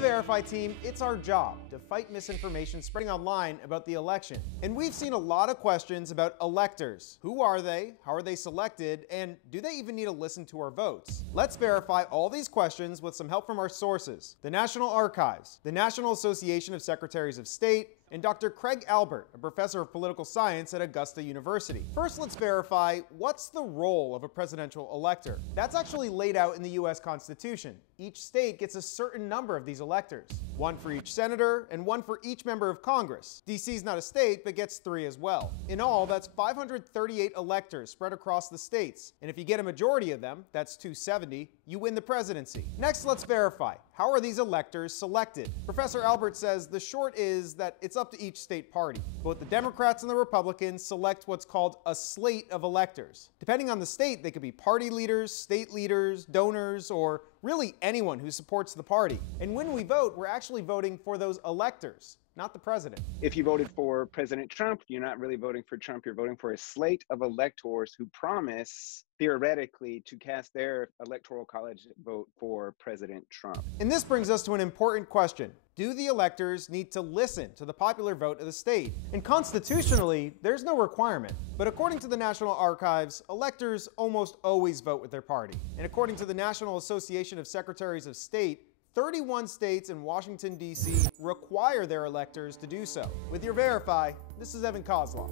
the Verify team, it's our job to fight misinformation spreading online about the election. And we've seen a lot of questions about electors. Who are they? How are they selected? And do they even need to listen to our votes? Let's verify all these questions with some help from our sources: the National Archives, the National Association of Secretaries of State, and Dr. Craig Albert, a professor of political science at Augusta University. First, let's verify what's the role of a presidential elector. That's actually laid out in the US Constitution. Each state gets a certain number of these electors, one for each senator and one for each member of Congress. DC is not a state, but gets 3 as well. In all, that's 538 electors spread across the states. And if you get a majority of them, that's 270, you win the presidency. Next, let's verify. How are these electors selected? Professor Albert says the short is that it's up to each state party. Both the Democrats and the Republicans select what's called a slate of electors. Depending on the state, they could be party leaders, state leaders, donors, or really anyone who supports the party. And when we vote, we're actually voting for those electors, not the president. If you voted for President Trump, you're not really voting for Trump. You're voting for a slate of electors who promise, theoretically, to cast their electoral college vote for President Trump. And this brings us to an important question. Do the electors need to listen to the popular vote of the state? And constitutionally, there's no requirement. But according to the National Archives, electors almost always vote with their party. And according to the National Association of Secretaries of State, 31 states and Washington, D.C. require their electors to do so. With your Verify, this is Evan Koslof.